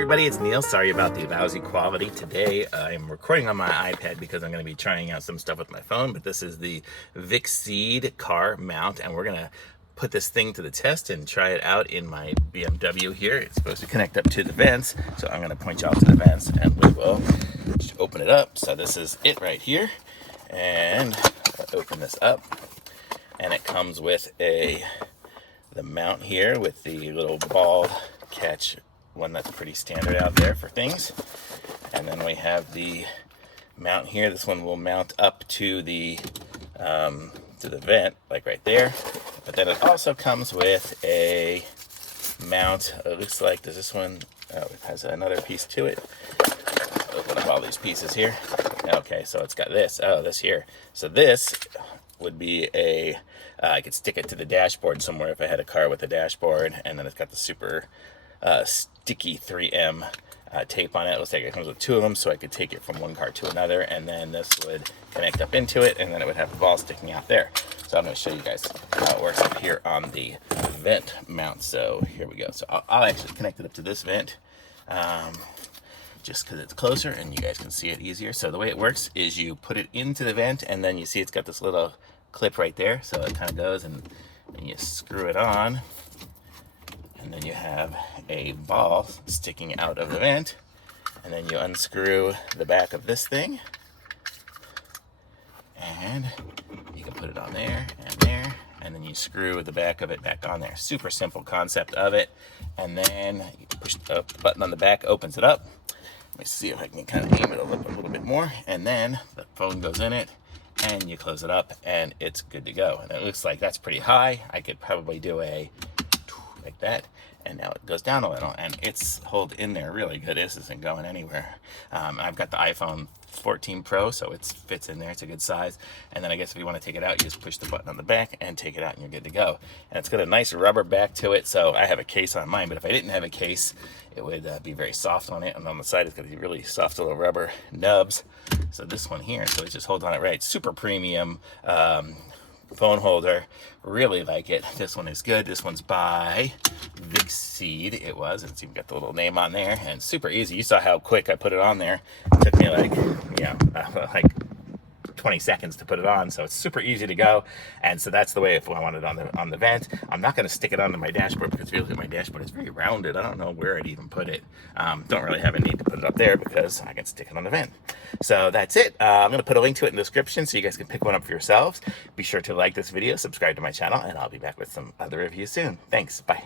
everybody, it's Neil. Sorry about the lousy quality. Today I'm recording on my iPad because I'm going to be trying out some stuff with my phone, but this is the VICSEED car mount, and we're going to put this thing to the test and try it out in my BMW here. It's supposed to connect up to the vents, so I'm going to point you out to the vents, and we will just open it up. So this is it right here, and I'll open this up, and it comes with the mount here with the little ball catch, one that's pretty standard out there for things. And then we have the mount here. This one will mount up to the vent, like right there. But then it also comes with a mount. It looks like, does this one, oh, it has another piece to it. Open up all these pieces here. Okay, so it's got this, this here. So this would be I could stick it to the dashboard somewhere if I had a car with a dashboard. And then it's got the super sticky 3M tape on it. It looks like it comes with two of them, so I could take it from one car to another, and then this would connect up into it, and then it would have the ball sticking out there. So I'm going to show you guys how it works up here on the vent mount. So here we go. So I'll actually connect it up to this vent, just because it's closer and you guys can see it easier. So the way it works is you put it into the vent, and then you see it's got this little clip right there, so it kind of goes, and you screw it on, and then you have a ball sticking out of the vent, and then you unscrew the back of this thing, and you can put it on there, and then you screw the back of it back on there. Super simple concept of it. And then you push the button on the back, opens it up. Let me see if I can kind of aim it a little bit more, and then the phone goes in it, and you close it up, and it's good to go. And it looks like that's pretty high. I could probably do a like that, and now it goes down a little, and it's hold in there really good. This isn't going anywhere. I've got the iPhone 14 Pro, so it fits in there. It's a good size. And then I guess if you want to take it out, you just push the button on the back and take it out, and you're good to go. And it's got a nice rubber back to it. So I have a case on mine, but if I didn't have a case, it would be very soft on it. And on the side, it's got these really soft little rubber nubs. So this one here, so it just holds on it right. Super premium phone holder. Really like it. This one is good. This one's by VICSEED. It was. It's even got the little name on there, and super easy. You saw how quick I put it on there. It took me like 20 seconds to put it on, so it's super easy to go. And so that's the way if I want it on the vent. I'm not going to stick it onto my dashboard because if you look at my dashboard, it's very rounded. I don't know where I'd even put it. Don't really have a need to put it up there because I can stick it on the vent. So that's it. I'm going to put a link to it in the description so you guys can pick one up for yourselves. Be sure to like this video, subscribe to my channel, and I'll be back with some other reviews soon. Thanks. Bye.